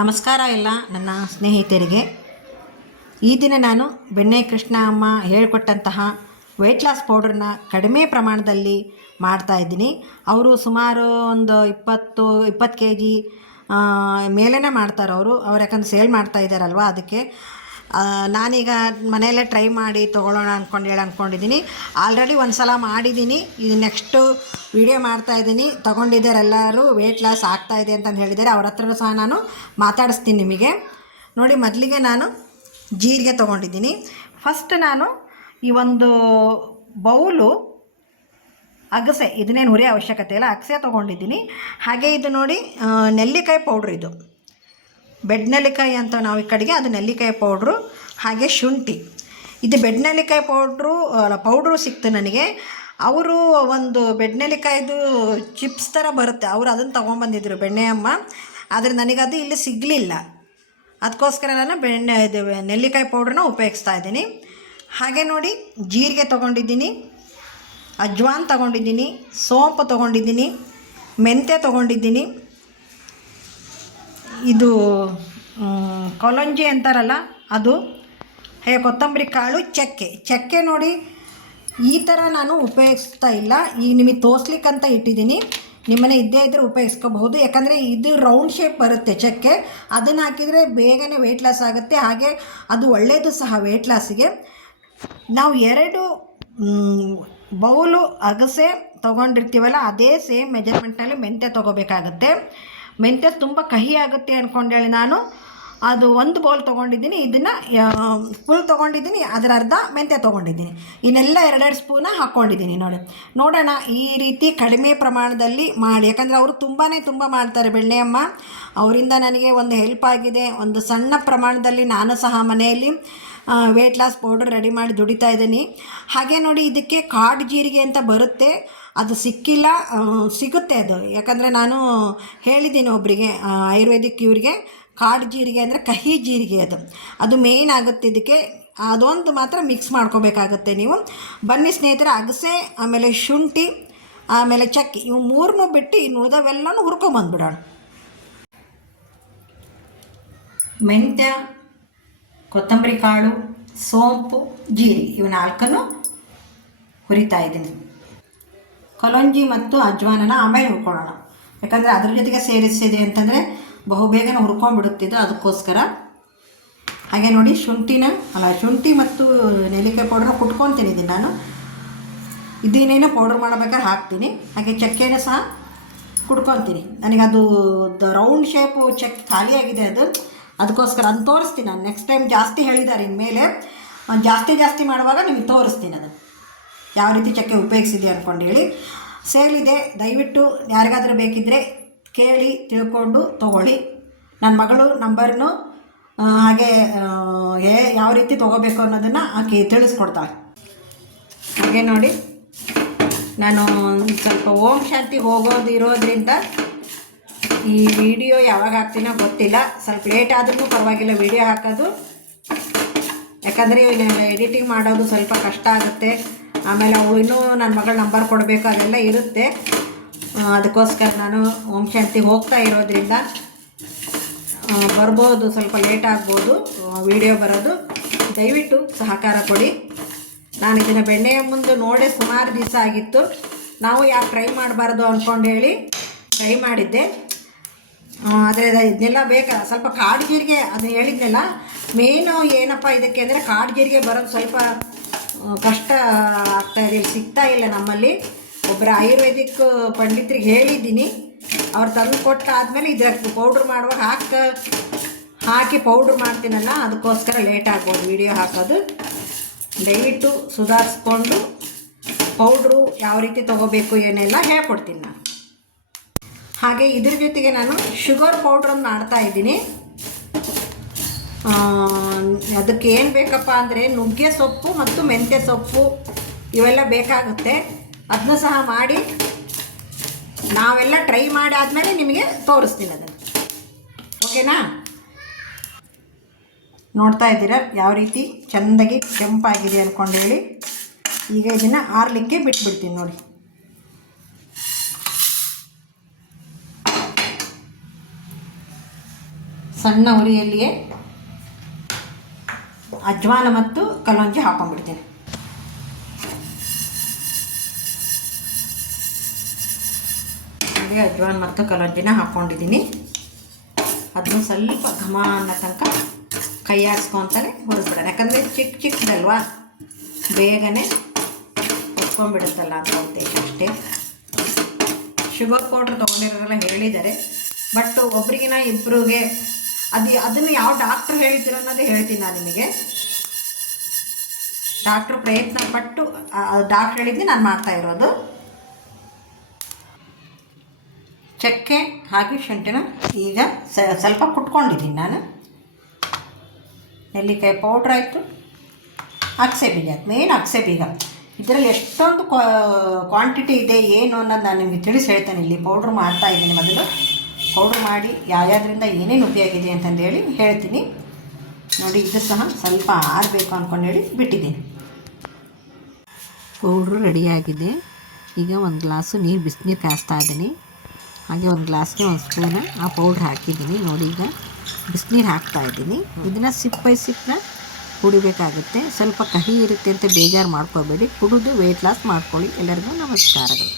ನಮಸ್ಕಾರ ಎಲ್ಲ ನನ್ನ ಸ್ನೇಹಿತರಿಗೆ. ಈ ದಿನ ನಾನು ಬೆಣ್ಣೆ ಕೃಷ್ಣ ಅಮ್ಮ ಹೇಳಿಕೊಟ್ಟಂತಹ ವೆಯ್ಟ್ ಲಾಸ್ ಪೌಡ್ರನ್ನ ಕಡಿಮೆ ಪ್ರಮಾಣದಲ್ಲಿ ಮಾಡ್ತಾ ಇದ್ದೀನಿ. ಅವರು ಸುಮಾರು ಒಂದು ಇಪ್ಪತ್ತು ಇಪ್ಪತ್ತು ಕೆ ಜಿ ಮೇಲೇ ಮಾಡ್ತಾರೆ ಅವರು ಅವ್ರು ಯಾಕಂದ್ರೆ ಸೇಲ್ ಮಾಡ್ತಾ ಇದ್ದಾರಲ್ವ ಅದಕ್ಕೆ. ನಾನೀಗ ಮನೆಯಲ್ಲೇ ಟ್ರೈ ಮಾಡಿ ತೊಗೊಳ್ಳೋಣ ಅಂದ್ಕೊಂಡು ಹೇಳಿ ಅಂದ್ಕೊಂಡಿದ್ದೀನಿ ಆಲ್ರೆಡಿ ಒಂದು ಸಲ ಮಾಡಿದ್ದೀನಿ. ಇದು ನೆಕ್ಸ್ಟು ವಿಡಿಯೋ ಮಾಡ್ತಾ ಇದ್ದೀನಿ. ತೊಗೊಂಡಿದ್ದಾರೆ ಎಲ್ಲರೂ. ವೆಯ್ಟ್ ಲಾಸ್ ಆಗ್ತಾ ಇದೆ ಅಂತ ಹೇಳಿದ್ದಾರೆ. ಅವ್ರ ಹತ್ರ ಸಹ ನಾನು ಮಾತಾಡಿಸ್ತೀನಿ ನಿಮಗೆ. ನೋಡಿ, ಮೊದಲಿಗೆ ನಾನು ಜೀರಿಗೆ ತೊಗೊಂಡಿದ್ದೀನಿ. ಫಸ್ಟ್ ನಾನು ಈ ಒಂದು ಬೌಲು ಅಗಸೆ, ಇದನ್ನೇನು ಹುರಿಯ ಅವಶ್ಯಕತೆ ಇಲ್ಲ, ಅಗಸೆ ತೊಗೊಂಡಿದ್ದೀನಿ. ಹಾಗೆ ಇದು ನೋಡಿ ನೆಲ್ಲಿಕಾಯಿ ಪೌಡ್ರ್ ಇದು. ಬೆಡ್ ನೆಲ್ಲಿಕಾಯಿ ಅಂತ ನಾವು ಈ ಕಡೆಗೆ ಅದು ನೆಲ್ಲಿಕಾಯಿ ಪೌಡ್ರು, ಹಾಗೆ ಶುಂಠಿ. ಇದು ಬೆಡ್ ನೆಲ್ಲಿಕಾಯಿ ಪೌಡ್ರು ಪೌಡ್ರು ಸಿಕ್ತು ನನಗೆ. ಅವರು ಒಂದು ಬೆಡ್ ನೆಲ್ಲಿಕಾಯ್ದು ಚಿಪ್ಸ್ ಥರ ಬರುತ್ತೆ. ಅವರು ಅದನ್ನು ತೊಗೊಂಬಂದಿದ್ರು ಬೆಣ್ಣೆ ಅಮ್ಮ. ಆದರೆ ನನಗದು ಇಲ್ಲಿ ಸಿಗಲಿಲ್ಲ. ಅದಕ್ಕೋಸ್ಕರ ನಾನು ಬೆಣ್ಣೆ, ಇದು ನೆಲ್ಲಿಕಾಯಿ ಪೌಡ್ರನ್ನ ಉಪಯೋಗಿಸ್ತಾ ಇದ್ದೀನಿ. ಹಾಗೆ ನೋಡಿ, ಜೀರಿಗೆ ತೊಗೊಂಡಿದ್ದೀನಿ, ಅಜ್ವಾನ್ ತೊಗೊಂಡಿದ್ದೀನಿ, ಸೋಂಪು ತೊಗೊಂಡಿದ್ದೀನಿ, ಮೆಂತ್ಯ ತೊಗೊಂಡಿದ್ದೀನಿ. ಇದು ಕಲಂಜಿ ಅಂತಾರಲ್ಲ, ಅದು. ಹೇ, ಕೊತ್ತಂಬರಿ ಕಾಳು, ಚಕ್ಕೆ. ಚಕ್ಕೆ ನೋಡಿ, ಈ ಥರ ನಾನು ಉಪಯೋಗಿಸ್ತಾ ಇಲ್ಲ. ಈಗ ನಿಮಗೆ ತೋರಿಸ್ಲಿಕ್ಕಂತ ಇಟ್ಟಿದ್ದೀನಿ. ನಿಮ್ಮನೆ ಇದ್ದೇ ಇದ್ದರೆ ಉಪಯೋಗಿಸ್ಕೋಬಹುದು. ಯಾಕಂದರೆ ಇದು ರೌಂಡ್ ಶೇಪ್ ಬರುತ್ತೆ ಚಕ್ಕೆ. ಅದನ್ನು ಹಾಕಿದರೆ ಬೇಗನೆ ವೆಯ್ಟ್ ಲಾಸ್ ಆಗುತ್ತೆ. ಹಾಗೆ ಅದು ಒಳ್ಳೆಯದು ಸಹ ವೆಯ್ಟ್ ಲಾಸಿಗೆ ನಾವು ಎರಡು ಬೌಲು ಅಗಸೆ ತೊಗೊಂಡಿರ್ತೀವಲ್ಲ, ಅದೇ ಸೇಮ್ ಮೆಜರ್ಮೆಂಟ್ನಲ್ಲಿ ಮೆಂತ್ಯ ತೊಗೋಬೇಕಾಗತ್ತೆ. ಮೆಂತ್ಯ ತುಂಬ ಕಹಿ ಆಗುತ್ತೆ ಅಂದ್ಕೊಂಡೇಳಿ ನಾನು. ಅದು ಒಂದು ಬೌಲ್ ತೊಗೊಂಡಿದ್ದೀನಿ, ಇದನ್ನು ಫುಲ್ ತೊಗೊಂಡಿದ್ದೀನಿ, ಅದರ ಅರ್ಧ ಮೆಂತ್ಯ ತೊಗೊಂಡಿದ್ದೀನಿ. ಇನ್ನೆಲ್ಲ ಎರಡೆರಡು ಸ್ಪೂನ ಹಾಕ್ಕೊಂಡಿದ್ದೀನಿ ನೋಡಿ. ನೋಡೋಣ, ಈ ರೀತಿ ಕಡಿಮೆ ಪ್ರಮಾಣದಲ್ಲಿ ಮಾಡಿ. ಯಾಕಂದರೆ ಅವರು ತುಂಬಾ ತುಂಬ ಮಾಡ್ತಾರೆ ಬೆಣ್ಣೆಯಮ್ಮ ಅವರಿಂದ ನನಗೆ ಒಂದು ಹೆಲ್ಪ್ ಆಗಿದೆ. ಒಂದು ಸಣ್ಣ ಪ್ರಮಾಣದಲ್ಲಿ ನಾನು ಸಹ ಮನೆಯಲ್ಲಿ ವೇಟ್ ಲಾಸ್ ಪೌಡರ್ ರೆಡಿ ಮಾಡಿ ದುಡಿತಾ ಇದ್ದೀನಿ. ಹಾಗೆ ನೋಡಿ, ಇದಕ್ಕೆ ಕಾಡು ಜೀರಿಗೆ ಅಂತ ಬರುತ್ತೆ. ಅದು ಸಿಕ್ಕಿಲ್ಲ ಸಿಗುತ್ತೆ ಅದು. ಯಾಕಂದರೆ ನಾನು ಹೇಳಿದ್ದೀನಿ ಒಬ್ಬರಿಗೆ ಆಯುರ್ವೇದಿಕ್ ಇವರಿಗೆ, ಕಾಡು ಜೀರಿಗೆ ಅಂದರೆ ಕಹಿ ಜೀರಿಗೆ ಅದು. ಅದು ಮೇಯ್ನ್ ಆಗುತ್ತೆ ಇದಕ್ಕೆ. ಅದೊಂದು ಮಾತ್ರ ಮಿಕ್ಸ್ ಮಾಡ್ಕೋಬೇಕಾಗುತ್ತೆ ನೀವು. ಬನ್ನಿ ಸ್ನೇಹಿತರೆ, ಅಗಸೆ, ಆಮೇಲೆ ಶುಂಠಿ, ಆಮೇಲೆ ಚಕ್ಕೆ. ಇವು ಮೂರನ್ನೂ ಬಿಟ್ಟು ಇನ್ನು ಉಳಿದವೆಲ್ಲನೂ ಹುರ್ಕೊಂಬಂದ್ಬಿಡೋಣ ಮೆಂತ್ಯ, ಕೊತ್ತಂಬರಿ ಕಾಳು, ಸೋಂಪು ಜೀರಿಗೆ ಇವು ನಾಲ್ಕನ್ನು ಹುರಿತಾ ಇದ್ದೀನಿ. ಕೊಲಂಜಿ ಮತ್ತು ಅಜ್ವಾನನ ಆಮೇಲೆ ಹುರ್ಕೊಳ್ಳೋಣ. ಯಾಕಂದರೆ ಅದ್ರ ಜೊತೆಗೆ ಸೇರಿಸಿದೆ ಅಂತಂದರೆ ಬಹುಬೇಗನೆ ಹುರ್ಕೊಂಡ್ಬಿಡುತ್ತಿದ್ದು ಅದಕ್ಕೋಸ್ಕರ. ಹಾಗೆ ನೋಡಿ ಶುಂಠಿನ, ಅಲ್ಲ ಶುಂಠಿ ಮತ್ತು ನೆಲ್ಲಿಕಾಯಿ ಪೌಡ್ರನ್ನ ಕುಟ್ಕೊತೀನಿ ಇದನ್ನು ನಾನು. ಇದನ್ನೇನೋ ಪೌಡ್ರ್ ಮಾಡ್ಬೇಕಾದ್ರೆ ಹಾಕ್ತೀನಿ. ಹಾಗೆ ಚಕ್ಕೆನ ಸಹ ಕುಡ್ಕೊತೀನಿ ನನಗೆ ಅದು ರೌಂಡ್ ಶೇಪು ಚೆಕ್ ಖಾಲಿಯಾಗಿದೆ ಅದು. ಅದಕ್ಕೋಸ್ಕರ ಅದು ತೋರಿಸ್ತೀನಿ ನಾನು. ನೆಕ್ಸ್ಟ್ ಟೈಮ್ ಜಾಸ್ತಿ ಹೇಳಿದ್ದಾರೆ ಇನ್ಮೇಲೆ. ಜಾಸ್ತಿ ಜಾಸ್ತಿ ಮಾಡುವಾಗ ನಿಮಗೆ ತೋರಿಸ್ತೀನಿ ಅದು ಯಾವ ರೀತಿ ಚಕ್ಕೆ ಉಪಯೋಗಿಸಿದೆ ಅಂದ್ಕೊಂಡು ಹೇಳಿ. ಸೇಲ್ ಇದೆ. ದಯವಿಟ್ಟು ಯಾರಿಗಾದರೂ ಬೇಕಿದ್ದರೆ ಕೇಳಿ, ತಿಳ್ಕೊಂಡು ತೊಗೊಳ್ಳಿ. ನನ್ನ ಮಗಳು ನಂಬರ್ನು ಹಾಗೆ ಏ ಯಾವ ರೀತಿ ತೊಗೋಬೇಕು ಅನ್ನೋದನ್ನು ಆಕೆ ತಿಳಿಸ್ಕೊಡ್ತಾಳೆ. ಹಾಗೆ ನೋಡಿ. ನಾನು ಸ್ವಲ್ಪ ಓಂ ಶಾಂತಿ ಹೋಗೋದು ಇರೋದ್ರಿಂದ ಈ ವಿಡಿಯೋ ಯಾವಾಗ ಹಾಕ್ತೀನೋ ಗೊತ್ತಿಲ್ಲ. ಸ್ವಲ್ಪ ಲೇಟ್ ಆದ್ರೂ ಪರವಾಗಿಲ್ಲ ವಿಡಿಯೋ ಹಾಕೋದು. ಯಾಕಂದರೆ ಎಡಿಟಿಂಗ್ ಮಾಡೋದು ಸ್ವಲ್ಪ ಕಷ್ಟ ಆಗುತ್ತೆ. ಆಮೇಲೆ ಅವಳು ಇನ್ನೂ ನನ್ನ ಮಗಳ ನಂಬರ್ ಕೊಡಬೇಕು ಅದೆಲ್ಲ ಇರುತ್ತೆ. ಅದಕ್ಕೋಸ್ಕರ ನಾನು ಓಂ ಶಾಂತಿ ಹೋಗ್ತಾ ಇರೋದ್ರಿಂದ ಬರ್ಬೋದು, ಸ್ವಲ್ಪ ಲೇಟ್ ಆಗ್ಬೋದು ವಿಡಿಯೋ ಬರೋದು. ದಯವಿಟ್ಟು ಸಹಕಾರ ಕೊಡಿ. ನಾನು ಇದನ್ನು ಬೆಣ್ಣೆಯ ಮುಂದೆ ನೋಡೇ ಸುಮಾರು ದಿವಸ ಆಗಿತ್ತು. ನಾವು ಯಾಕೆ ಟ್ರೈ ಮಾಡಬಾರ್ದು ಅಂದ್ಕೊಂಡು ಹೇಳಿ ಟ್ರೈ ಮಾಡಿದ್ದೆ. ಆದರೆ ಇದನ್ನೆಲ್ಲ ಬೇಕಾ? ಸ್ವಲ್ಪ ಕಾಡು ಜೀರಿಗೆ ಅದನ್ನ ಹೇಳಿದ್ನಲ್ಲ, ಮೇನು ಏನಪ್ಪ ಇದಕ್ಕೆ ಅಂದರೆ ಕಾಡು ಜೀರಿಗೆ ಬರೋದು ಸ್ವಲ್ಪ ಕಷ್ಟ ಆಗ್ತಾ ಇದೆ, ಇಲ್ಲಿ ಸಿಗ್ತಾ ಇಲ್ಲ ನಮ್ಮಲ್ಲಿ. ಒಬ್ಬರ ಆಯುರ್ವೇದಿಕ್ ಪಂಡಿತರಿಗೆ ಹೇಳಿದ್ದೀನಿ. ಅವ್ರು ತಂದು ಕೊಟ್ಟಾದ್ಮೇಲೆ ಇದಕ್ಕೆ ಪೌಡ್ರ್ ಮಾಡುವಾಗ ಹಾಕ ಹಾಕಿ ಪೌಡ್ರ್ ಮಾಡ್ತೀನಲ್ಲ, ಅದಕ್ಕೋಸ್ಕರ ಲೇಟ್ ಆಗ್ಬೋದು ವಿಡಿಯೋ ಹಾಕೋದು. ದಯವಿಟ್ಟು ಸುಧಾರಿಸ್ಕೊಂಡು ಪೌಡ್ರು ಯಾವ ರೀತಿ ತೊಗೋಬೇಕು ಏನೆಲ್ಲ ಹೇಳ್ಕೊಡ್ತೀನಿ ನಾನು. ಹಾಗೆ ಇದ್ರ ಜೊತೆಗೆ ನಾನು ಶುಗರ್ ಪೌಡ್ರನ್ನು ಮಾಡ್ತಾ ಇದ್ದೀನಿ. ಅದಕ್ಕೆ ಏನು ಬೇಕಪ್ಪ ಅಂದರೆ ನುಗ್ಗೆ ಸೊಪ್ಪು ಮತ್ತು ಮೆಂತ್ಯ ಸೊಪ್ಪು ಇವೆಲ್ಲ ಬೇಕಾಗುತ್ತೆ. ಅದನ್ನ ಸಹ ಮಾಡಿ ನಾವೆಲ್ಲ ಟ್ರೈ ಮಾಡಿ ಆದಮೇಲೆ ನಿಮಗೆ ತೋರಿಸ್ತೀನಿ ಅದನ್ನು. ಓಕೆನಾ? ನೋಡ್ತಾ ಇದ್ದೀರಾ ಯಾವ ರೀತಿ ಚೆಂದಾಗಿ ಕೆಂಪಾಗಿದೆ ಅಂದ್ಕೊಂಡು ಹೇಳಿ. ಈಗ ಇದನ್ನು ಆರಲಿಕ್ಕೆ ಬಿಟ್ಬಿಡ್ತೀನಿ ನೋಡಿ. ಸಣ್ಣ ಉರಿಯಲ್ಲಿಯೇ ಅಜ್ವಾನ ಮತ್ತು ಕಲೊಂಜಿ ಹಾಕೊಂಡ್ಬಿಡ್ತೀನಿ. ಅಜ್ವಾನ್ ಮತ್ತು ಕಲೊಂಜಿನ ಹಾಕ್ಕೊಂಡಿದ್ದೀನಿ ಅದನ್ನು ಸ್ವಲ್ಪ ಘಮ ಅನ್ನೋ ತನಕ ಕೈ ಆಡಿಸ್ಕೊತಾನೆ ಹುರಿದ್ಬಿಡೋಣ. ಯಾಕಂದರೆ ಚಿಕ್ಕ ಚಿಕ್ಕದಲ್ವಾ? ಬೇಗನೆ ಹುರ್ಕೊಂಡ್ಬಿಡುತ್ತಲ್ಲ ಅಂತ ಉದ್ದೇಶ ಅಷ್ಟೇ. ಶುಗರ್ ಪೌಡ್ರ್ ತೊಗೊಂಡಿರೋರೆಲ್ಲ ಹೇಳಿದ್ದಾರೆ. ಬಟ್ ಒಬ್ರಿಗಿನ ಇಬ್ಬರಿಗೆ ಅದು ಅದನ್ನು ಯಾವ ಡಾಕ್ಟ್ರು ಹೇಳಿದ್ರು ಅನ್ನೋದೇ ಹೇಳ್ತೀನಿ ನಾನು ನಿಮಗೆ. ಡಾಕ್ಟ್ರು ಪ್ರಯತ್ನ ಪಟ್ಟು ಡಾಕ್ಟ್ರ್ ಹೇಳಿದ್ದು ನಾನು ಮಾಡ್ತಾ ಇರೋದು. ಚಕ್ಕೆ ಹಾಗೆ ಶುಂಠಿನ ಈಗ ಸ್ವಲ್ಪ ಕುಟ್ಕೊಂಡಿದ್ದೀನಿ ನಾನು. ನೆಲ್ಲಿಕಾಯಿ ಪೌಡ್ರ್ ಆಯಿತು. ಅಕ್ಸೆ ಬೀಜ ಮೇನ್ ಅಕ್ಸೆ ಬೀಜ. ಇದರಲ್ಲಿ ಎಷ್ಟೊಂದು ಕ್ವಾಂಟಿಟಿ ಇದೆ, ಏನು ಅನ್ನೋದು ನಾನು ನಿಮಗೆ ತಿಳಿಸಿ ಹೇಳ್ತೇನೆ ಇಲ್ಲಿ ಪೌಡ್ರ್ ಮಾಡ್ತಾ ಇದ್ದೀನಿ ಮೊದಲು. ಪೌಡ್ರ್ ಮಾಡಿ ಯಾವ್ಯಾವುದರಿಂದ ಏನೇನು ಉಪಯೋಗ ಇದೆ ಅಂತಂದೇಳಿ ಹೇಳ್ತೀನಿ. ನೋಡಿ, ಇದು ಸಹ ಸ್ವಲ್ಪ ಆರಬೇಕು ಅಂದ್ಕೊಂಡು ಹೇಳಿ ಬಿಟ್ಟಿದ್ದೀನಿ ಪೌಡ್ರು ರೆಡಿಯಾಗಿದೆ ಈಗ ಒಂದು ಗ್ಲಾಸು ನೀರು ಬಿಸಿನೀರು ಕಾಯಿಸ್ತಾ ಇದ್ದೀನಿ. ಹಾಗೆ ಒಂದು ಗ್ಲಾಸ್ಗೆ ಒಂದು ಸ್ಪೂನ್ ಆ ಪೌಡ್ರ್ ಹಾಕಿದ್ದೀನಿ. ನೋಡಿ, ಈಗ ಬಿಸಿನೀರು ಹಾಕ್ತಾ ಇದ್ದೀನಿ. ಇದನ್ನು ಸಿಪ್ ಬೈ ಸಿಪ್ಪನ್ನ ಕುಡಿಬೇಕಾಗುತ್ತೆ. ಸ್ವಲ್ಪ ಕಹಿ ಇರುತ್ತೆ ಅಂತ ಬೇಜಾರು ಮಾಡ್ಕೋಬೇಡಿ. ಕುಡಿದು ವೆಯ್ಟ್ ಲಾಸ್ ಮಾಡ್ಕೊಳ್ಳಿ. ಎಲ್ಲರಿಗೂ ನಮಸ್ಕಾರಗಳು.